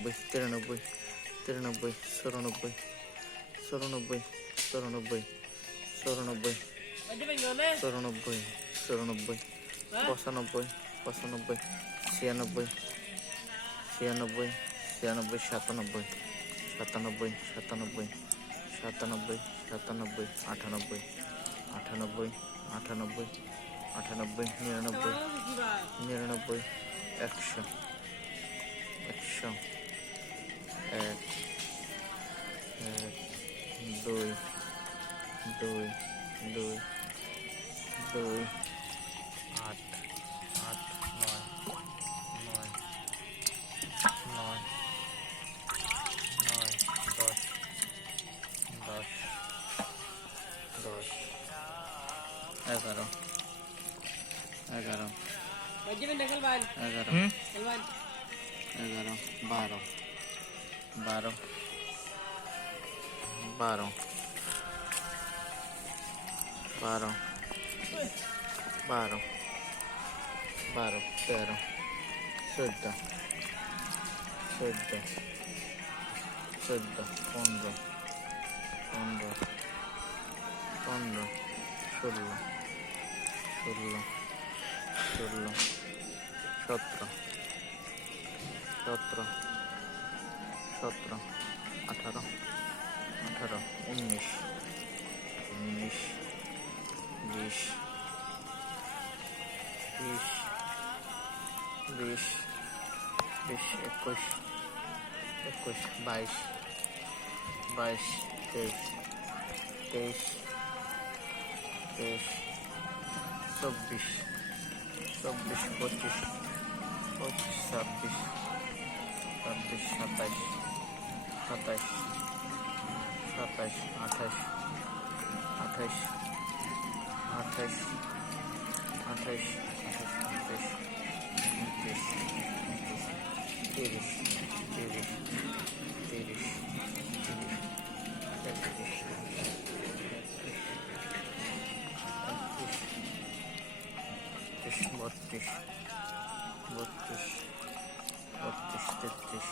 নব্বই, তিরানব্বই তিরানব্বই, চুরানব্বই চুরানব্বই চুরানব্বই চুরানব্বই চুরানব্বই চুরানব্বই, পঁচানব্বই পঁচানব্বই, ছিয়ানব্বই ছিয়ানব্বই ছিয়ানব্বই, সাতানব্বই সাতানব্বই সাতানব্বই সাতানব্বই সাতানব্বই, আটানব্বই আটানব্বই আটানব্বই আটানব্বই, নিরানব্বই নিরানব্বই, একশো একশো এক এক দুই দুই দুই দুই আট আট নয় নয় নয় নয় দশ দশ দশ এগারো এগারো এগারো এগারো বারো বারো বারো বারো বারো বারো তেরো চোদ্দ চোদ্দ চোদ্দ পনেরো পনেরো পনেরো ষোলো ষোলো ষোলো সতেরো সতেরো সতেরো, আঠারো আঠারো, উনিশ উনিশ, বিশ বিশ বিশ বিশ, একুশ একুশ, বাইশ বাইশ, তেইশ তেইশ তেইশ, চব্বিশ চব্বিশ, পঁচিশ পঁচিশ, ছাব্বিশ ছাব্বিশ, সাতাইশ। সাতাইশ সাতাইশ আঠাইশ আঠাইশ আঠাইশ আঠাইশ আঠাইশ উনত্রিশ উনত্রিশ উনত্রিশ তিরিশ তিরিশ তিরিশ তিরিশ একত্রিশ একত্রিশ বত্রিশ বত্রিশ বত্রিশ তেত্রিশ